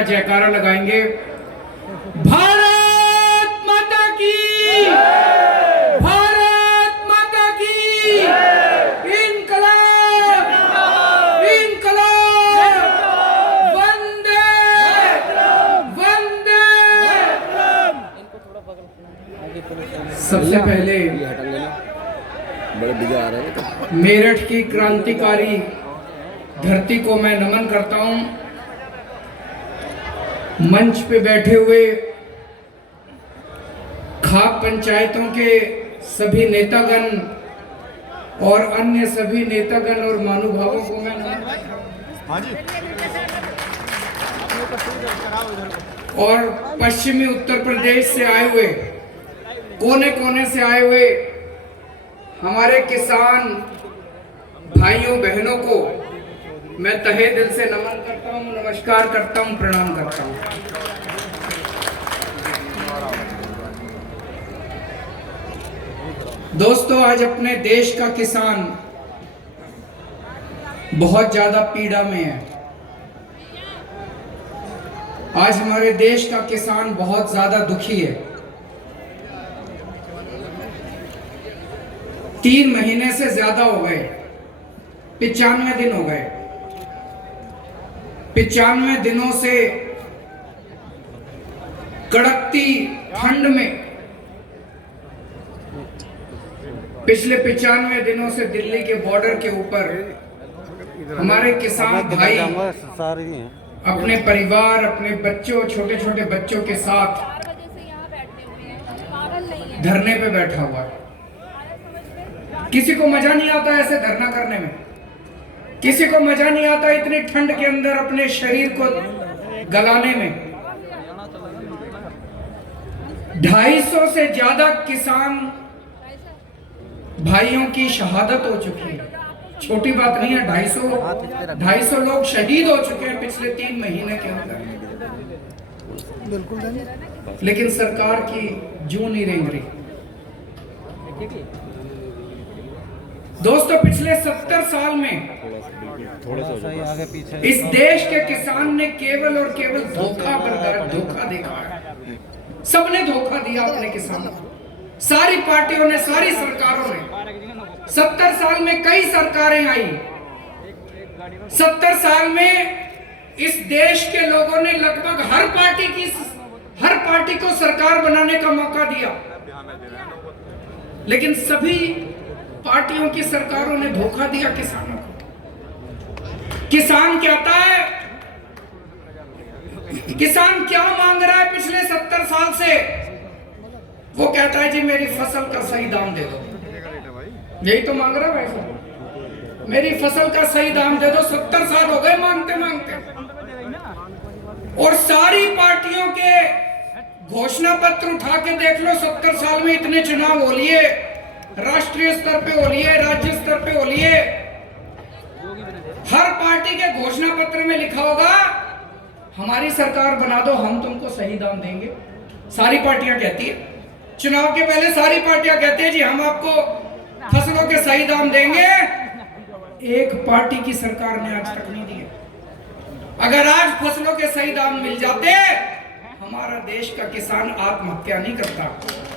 का जयकारा लगाएंगे। भारत माता की, भारत माता की, इनकलाब, इनकलाब, वंदे वंदे। सबसे पहले मेरठ की क्रांतिकारी धरती को मैं नमन करता हूं। मंच पे बैठे हुए खाप पंचायतों के सभी नेतागण और अन्य सभी नेतागण और महानुभावों को मैं नमन करता हूं। और पश्चिमी उत्तर प्रदेश से आए हुए, कोने कोने से आए हुए हमारे किसान भाइयों बहनों को मैं तहे दिल से नमन करता हूं, नमस्कार करता हूं, प्रणाम करता हूं। दोस्तों, आज अपने देश का किसान बहुत ज्यादा पीड़ा में है। आज हमारे देश का किसान बहुत ज्यादा दुखी है। 3 महीने से ज्यादा हो गए, 95 दिन हो गए। 95 दिनों से कड़कती ठंड में, पिछले 95 दिनों से दिल्ली के बॉर्डर के ऊपर हमारे किसान भाई अपने परिवार, अपने बच्चों, छोटे छोटे बच्चों के साथ धरने पे बैठा हुआ है। किसी को मजा नहीं आता ऐसे धरना करने में, किसी को मजा नहीं आता इतनी ठंड के अंदर अपने शरीर को गलाने में। 250 से ज्यादा किसान भाइयों की शहादत हो चुकी है। छोटी बात नहीं है, 250 लोग शहीद हो चुके हैं पिछले 3 महीने के अंदर। लेकिन सरकार की जूं नहीं रेंग रही। दोस्तों, पिछले 70 साल में इस देश के किसान ने केवल और केवल धोखा देखा है। सबने धोखा दिया अपने किसानों को। सारी पार्टियों ने, सारी सरकारों ने। 70 साल में कई सरकारें आई। 70 साल में इस देश के लोगों ने लगभग हर पार्टी को सरकार बनाने का मौका दिया, लेकिन सभी पार्टियों की सरकारों ने धोखा दिया किसानों को। किसान कहता है, किसान क्या मांग रहा है पिछले 70 साल से? वो कहता है जी मेरी फसल का सही दाम दे दो। यही तो मांग रहा है भाई साहब, मेरी फसल का सही दाम दे दो। 70 साल हो गए मांगते मांगते। और सारी पार्टियों के घोषणा पत्र उठा के देख लो, 70 साल में इतने चुनाव हो लिए, राष्ट्रीय स्तर पे हो लिए, राज्य स्तर पे हो लिए। हर पार्टी के घोषणा पत्र में लिखा होगा हमारी सरकार बना दो, हम तुमको सही दाम देंगे। सारी पार्टियां कहती है, चुनाव के पहले सारी पार्टियां कहती है जी हम आपको फसलों के सही दाम देंगे। एक पार्टी की सरकार ने आज तक नहीं दिए। अगर आज फसलों के सही दाम मिल जाते, हमारा देश का किसान आत्महत्या नहीं करता,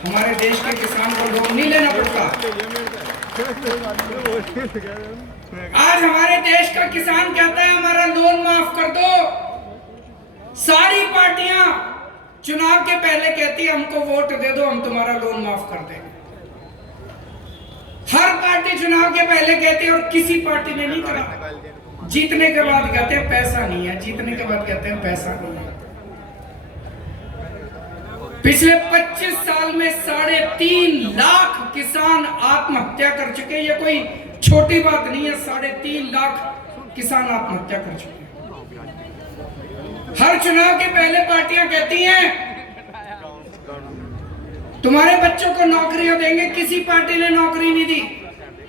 हमारे देश के किसान को लोन नहीं लेना पड़ता। आज हमारे देश का किसान कहता है हमारा लोन माफ कर दो। सारी पार्टियां चुनाव के पहले कहती है हमको वोट दे दो, हम तुम्हारा लोन माफ कर देंगे। हर पार्टी चुनाव के पहले कहती है और किसी पार्टी ने नहीं करा। जीतने के बाद कहते हैं पैसा नहीं है, जीतने के बाद कहते हैं पैसा नहीं है। पिछले 25 साल में 3.5 लाख किसान आत्महत्या कर चुके। ये कोई छोटी बात नहीं है, 3.5 लाख किसान आत्महत्या कर चुके। हर चुनाव के पहले पार्टियां कहती हैं तुम्हारे बच्चों को नौकरियां देंगे। किसी पार्टी ने नौकरी नहीं दी,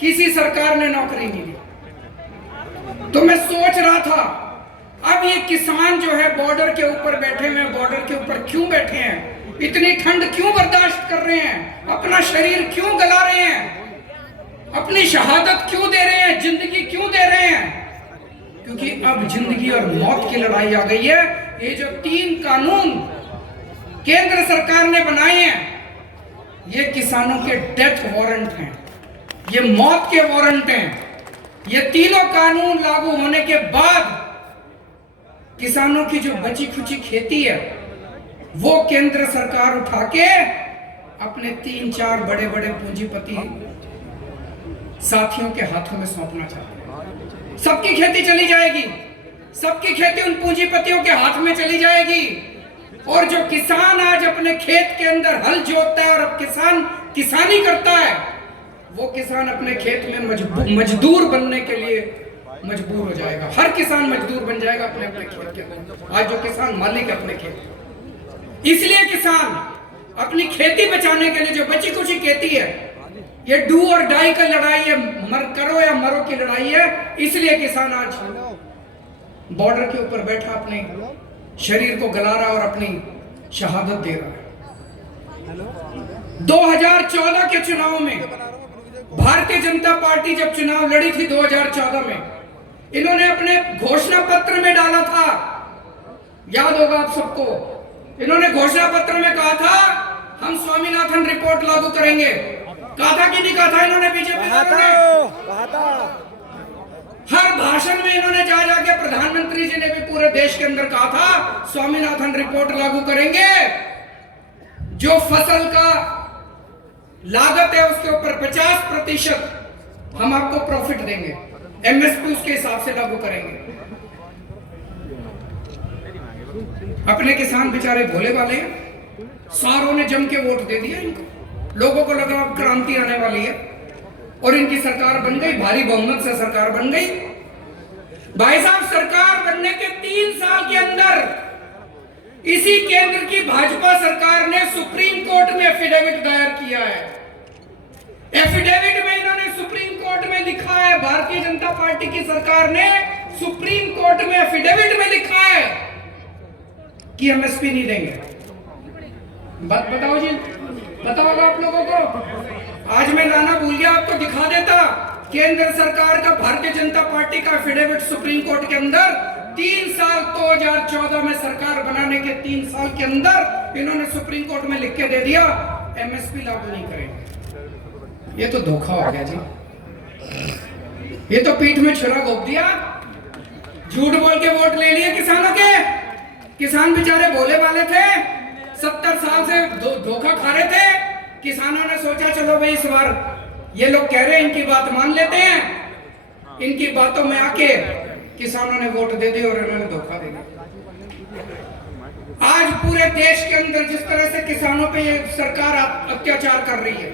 किसी सरकार ने नौकरी नहीं दी। तो मैं सोच रहा था अब ये किसान जो है बॉर्डर के ऊपर बैठे हुए, बॉर्डर के ऊपर क्यों बैठे हैं? इतनी ठंड क्यों बर्दाश्त कर रहे हैं? अपना शरीर क्यों गला रहे हैं? अपनी शहादत क्यों दे रहे हैं? जिंदगी क्यों दे रहे हैं? क्योंकि अब जिंदगी और मौत की लड़ाई आ गई है। ये जो 3 कानून केंद्र सरकार ने बनाए हैं, ये किसानों के डेथ वारंट हैं, ये मौत के वारंट हैं। ये तीनों कानून लागू होने के बाद किसानों की जो बची खुची खेती है वो केंद्र सरकार उठा के अपने 3-4 बड़े बड़े पूंजीपति साथियों के हाथों में सौंपना चाहते हैं। सबकी खेती चली जाएगी, सबकी खेती उन पूंजीपतियों के हाथ में चली जाएगी। और जो किसान आज अपने खेत के अंदर हल जोतता है और अब किसानी करता है, वो किसान अपने खेत में मजदूर बनने के लिए मजबूर हो जाएगा। हर किसान मजदूर बन जाएगा अपने अपने खेत के अंदर। आज जो किसान मालिक है अपने खेत, इसलिए किसान अपनी खेती बचाने के लिए जो बची कुची खेती है, ये डू और डाई का लड़ाई है, करो या मरो की लड़ाई है। इसलिए किसान आज बॉर्डर के ऊपर बैठा अपने शरीर को गला रहा और अपनी शहादत दे रहा है। 2014 के चुनाव में भारतीय जनता पार्टी जब चुनाव लड़ी थी 2014 में, इन्होंने अपने घोषणा पत्र में डाला था, याद होगा आप सबको, इन्होंने घोषणा पत्र में कहा था हम स्वामीनाथन रिपोर्ट लागू करेंगे। कहा था कि नहीं कहा था इन्होंने? बीजेपी कहा था। हर भाषण में इन्होंने जा जाके, प्रधानमंत्री जी ने भी पूरे देश के अंदर कहा था स्वामीनाथन रिपोर्ट लागू करेंगे, जो फसल का लागत है उसके ऊपर 50% हम आपको प्रॉफिट देंगे, एमएसपी उसके हिसाब से लागू करेंगे। अपने किसान बेचारे भोले वाले हैं, सारों ने जम के वोट दे दिया इनको। लोगों को लगा अब क्रांति आने वाली है और इनकी सरकार बन गई, भारी बहुमत से सरकार बन गई। भाई साहब, सरकार बनने के 3 साल के अंदर इसी केंद्र की भाजपा सरकार ने सुप्रीम कोर्ट में एफिडेविट दायर किया है। एफिडेविट में इन्होंने सुप्रीम कोर्ट में लिखा है, भारतीय जनता पार्टी की सरकार ने सुप्रीम कोर्ट में एफिडेविट में लिखा है कि एमएसपी नहीं देंगे। बताओ जी, बताओ आप लोगों को। आज मैं लाना भूल गया, आपको दिखा देता केंद्र सरकार का, भारतीय जनता पार्टी का एफिडेविट सुप्रीम कोर्ट के अंदर। 3 साल 2014 में सरकार बनाने के 3 साल के अंदर इन्होंने सुप्रीम कोर्ट में लिख के दे दिया एमएसपी लागू नहीं करेंगे। ये तो धोखा हो गया जी, ये तो पीठ में छुरा घोंप दिया, झूठ बोल के वोट ले लिए किसानों के। किसान बेचारे भोले वाले थे, 70 साल से धोखा खा रहे थे। किसानों ने सोचा चलो भाई इस बार ये लोग कह रहे हैं, इनकी बात मान लेते हैं। इनकी बातों में आके किसानों ने वोट दे दिए और इन्होंने धोखा दे दिया। आज पूरे देश के अंदर जिस तरह से किसानों पे ये सरकार अत्याचार कर रही है,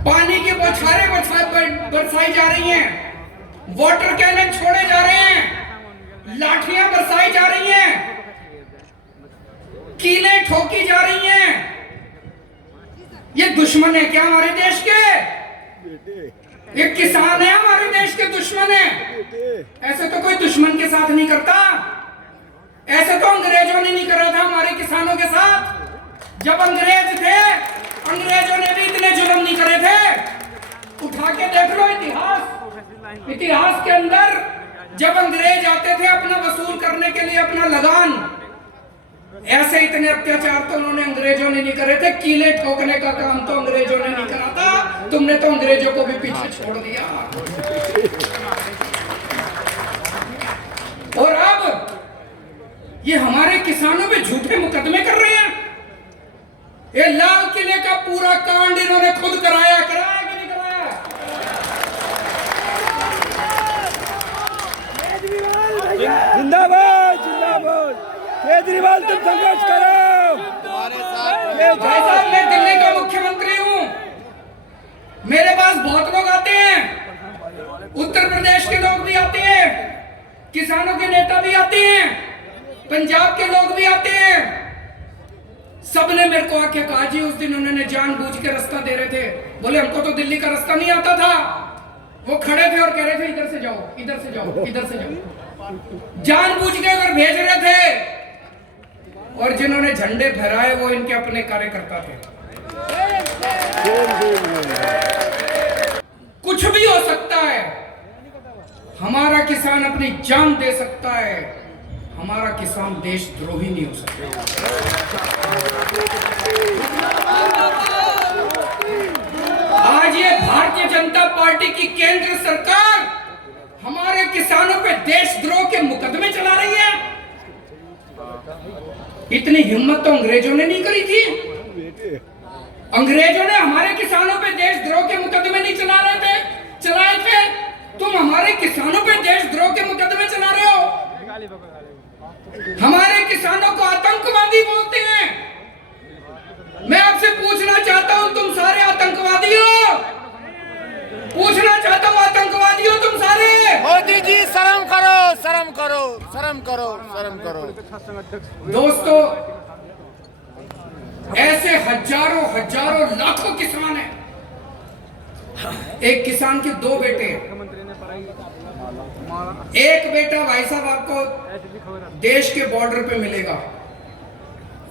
पानी की बौछारें बरसाई जा रही हैं, वाटर कैनन छोड़े जा रहे हैं, लाठियां बरसाई जा रही हैं, कीलें ठोकी जा रही हैं। ये दुश्मन है क्या हमारे देश के? ये किसान है हमारे देश के दुश्मन है। ऐसे तो कोई दुश्मन के साथ नहीं करता, ऐसे तो अंग्रेजों ने नहीं करा था हमारे किसानों के साथ। जब अंग्रेज थे, अंग्रेजों ने भी इतने जुल्म नहीं करे थे। उठा के देख लो इतिहास के अंदर, जब अंग्रेज आते थे अपना वसूल करने के लिए अपना लगान, ऐसे इतने अत्याचार तो उन्होंने अंग्रेजों ने नहीं करे थे। कीले ठोकने का काम तो अंग्रेजों ने नहीं करा था, तुमने तो अंग्रेजों को भी पीछे छोड़ दिया। और अब ये हमारे किसानों पे झूठे मुकदमे कर रहे हैं। ये लाल किले का पूरा कांड इन्होंने खुद कराया कि नहीं कराया? जिंदाबाद जिंदाबाद, केजरीवाल तुम संघर्ष करो। भाई साहब, मैं दिल्ली का मुख्यमंत्री हूं, मेरे पास बहुत लोग आते हैं, उत्तर प्रदेश के लोग भी आते हैं, किसानों के नेता भी आते हैं, पंजाब के लोग भी आते हैं। सबने मेरे को आके कहा जी, उस दिन उन्होंने जानबूझ के रास्ता दे रहे थे, बोले हमको तो दिल्ली का रास्ता नहीं आता था। वो खड़े थे और कह रहे थे इधर से जाओ, इधर से जाओ, इधर से जाओ, जानबूझ के अगर भेज रहे थे। और जिन्होंने झंडे फहराए वो इनके अपने कार्यकर्ता थे। कुछ भी हो सकता है, हमारा किसान अपनी जान दे सकता है, हमारा किसान देशद्रोही नहीं हो सकता। आज ये भारतीय जनता पार्टी की केंद्र सरकार हमारे किसानों पे देशद्रोह के मुकदमे चला रही है। इतनी हिम्मत तो अंग्रेजों ने नहीं करी थी। अंग्रेजों ने हमारे किसानों पे देशद्रोह के मुकदमे नहीं चलाए थे। तुम हमारे किसानों पे देशद्रोह के मुकदमे चला रहे हो। हमारे किसानों को आतंकवादी बोलते हैं। मैं आपसे पूछना चाहता हूं, तुम सारे आतंकवादी हो? पूछना चाहता हूं, आतंकवादी हो तुम सारे? मोदी जी शर्म करो, शर्म करो, शर्म करो, शर्म करो। दोस्तों, ऐसे हजारों हजारों लाखों किसान हैं। एक किसान के दो बेटे हैं। एक बेटा भाई साहब आपको देश के बॉर्डर पे मिलेगा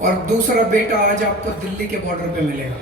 और दूसरा बेटा आज आपको दिल्ली के बॉर्डर पे मिलेगा।